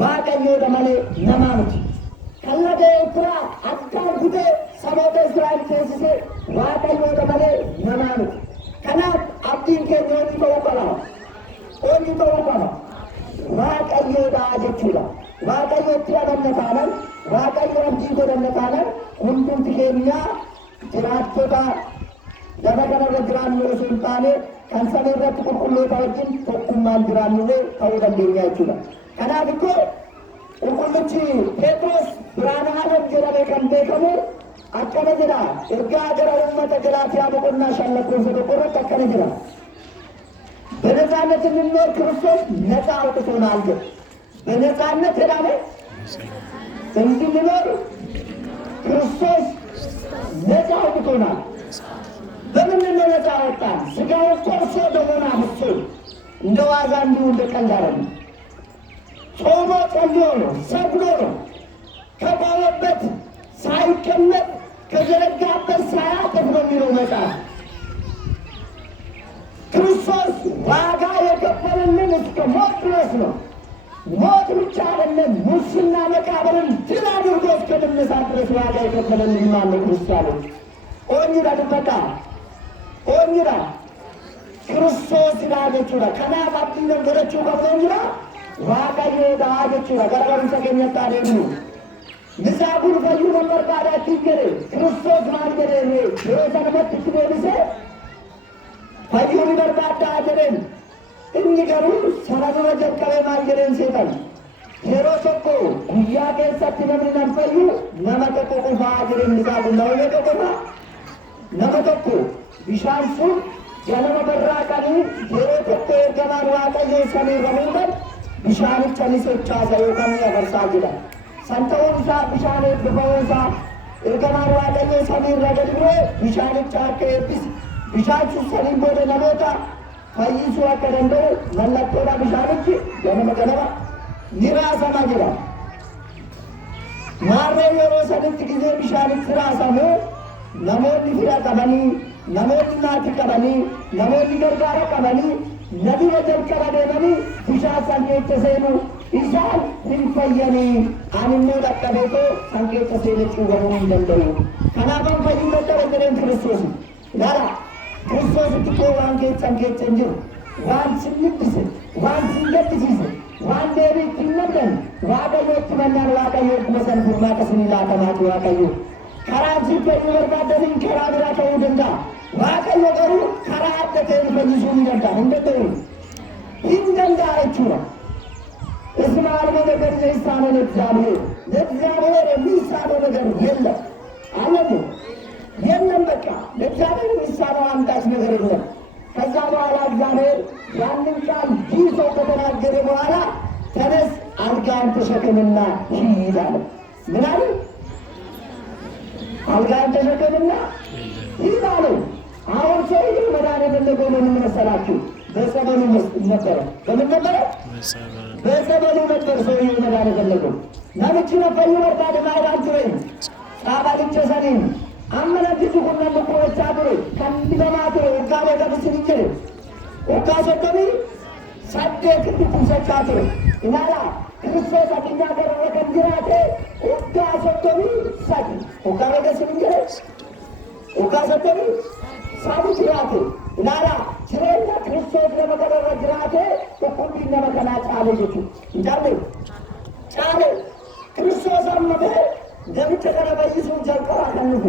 waaqayyo damale namaamti kallade kura akkaan kute saboota Israa'el teessise waaqayyo damale namaamti kanaaf abdiin keenya onni ta'uu qaba waaqayyoodhaa jechuudha waaqayyotti amanna taanan waaqayyo abdii godhanna taanan hundumti keenya jiraattota lafa kanarra jiraannu osoo hin taane kan samii irratti qulqulloota wajjin tokkummaan jiraannullee ta'uu dandeenya jechuudha. Kanaaf iddoo qulqullichi Phexros Biraana Adam jedhame kan beekamu akkana jedha ergaa gara uummata Galaatiyaa boqonnaa 5 lakkoofsa 1 irratti akkana jedha በነፃነት እንኖር ክርስቶስ ነፃ አውጥቶናል። በነፃነት ሄዳለ እንድንኖር ክርስቶስ ነፃ አውጥቶናል። በምንድን ነው ነፃ አወጣን? ስጋውን ቆርሶ ደሙን አፍስሶ እንደ ዋዛ እንዲሁ እንደ ቀልድ አይደለም። ጾሞ ጸልዮ ነው፣ ሰግዶ ነው፣ ከቆመበት ሳይቀመጥ ከዘረጋበት ሳያጥፍ ነው የሚለው መጽሐፍ። ክርስቶስ ዋጋ የከፈለልን እስከ ሞት ድረስ ነው። ሞት ብቻ አይደለም፣ ሙስና መቃብርን ድል አድርጎ እስከ መነሳት ድረስ ዋጋ የከፈለልን ማነው? ክርስቲያኖች ኦኝዳ ድበቃ ኦኝዳ ክርስቶስ ዳገቹራ ከናፍ አብዲነ ገረቹ ከፈንጅራ ዋጋ የዳገቹራ ገረገሩ ተገኘታ ነው ንሳቡን ፈዩ ነበር ባዳት ይገረ ክርስቶስ ማርገረ ነው የሰነበት ትደልሰ ፈዩን በርባዳ አደረን እንዲገሩ ሰራዶ ጀከለ ማርገረን ሰይጣን ሄሮሶኮ ጉያ ከሰት ነብረን ፈዩ ነመተቆ ቆፋ አደረን ንሳቡ ነው የቆፋ ነመተቆ ቢሻንሱ ገለመ በራ ቀኑ ሄሮሶኮ ገማን ዋቀዮ ሰሜ ረሙበት ቢሻን ጨሊሶቻ ዘዮ ከሚያፈርሳ ይላል ሰንተውንሳ ቢሻኔ በበውሳ እርገማን ዋቀዮ ሰሜ ረገድሮ ቢሻን ጫከብስ ቢሻቹ ሰሊም ቦደ ነሞታ ፈይሱ አከደንዶ መለጦራ ቢሻንች ገለመ ገለማ ኒራሰማ ጅራ ማረ የሮሰንት ጊዜ ቢሻን ትራሰሙ ነሞኒ ፊራ ቀበኒ ነሞኒ ናቲ ቀበኒ ነሞኒ ገርጋራ ቀበኒ ነቢ ወጀል ቀበኒ ቢሻን ሰንኬተ ሰኑ ኢሳን ሂንፈየኒ አንኖ ደቀበቶ ሰንኬተ ሰነቹ ወሩን እንደንደዩ ከናፈን ፈዩ ደቀበተን ክርስቶስ ጋራ ክርስቶስ ትቆ ዋንጌት ሰንኬተ እንጂ ዋን ስንብስ ዋን ሲንገትሲስ ዋን ደሪት ይነደን ዋቀዮት መናን ዋቀዮት መሰን ፉርማ ከስኒላ ተማቱ ዋቀዮ ከራጂ ፈዩ ወርባደን ከራብራ ከውደንዳ ዋቀዮ ገሩ ከራአደተን ፈይሱ ይደንዳ እንደተው ይንደንዳ አይቹራ እስማል ነገር ዘይሳነ ለእግዚአብሔር የሚሳነው ነገር የለም አለሙ የለም። በቃ ለእግዚአብሔር የሚሳነው አንዳች ነገር የለም። ከዛ በኋላ እግዚአብሔር ያንን ቃል ይዞ ከተናገረ በኋላ ተነስ አልጋን ተሸከምና ሂድ አለ። ምን አለ? አልጋን ተሸከምና ሂድ አለ። አሁን ሰውዬው መዳን የፈለገው ምን መሰላችሁ? በጸበሉ ነበረ። በምን ነበረ? በጸበሉ ነበር ሰውዬው መዳን የፈለገው። ነብች ነፈዩ ወርዳደ ማይዳን ትረኝ ጣባልቸ ሰኔን አመለክቱ ኩና ለቆቻ ድሮ ከንዲበማት ወጋለ ገብስን ይችል ወካሰተሚ ሳደ ክፍቱ ሰጫት እናላ ክርስቶስ አጥኛ ገረ ከንዲራቴ ወካሰተሚ ሳድ ወጋለ ገብስን ይችል ወካሰተሚ ሳዱ ጅራቴ እናላ ጅሬና ክርስቶስ ለመገረ ጅራቴ ተኩንዲ ለመከና ጫለ ይቹ እንዳለ ጫለ ክርስቶስ አመደ ደምጨ ከረበይሱ ጀልቀራ ከንፉ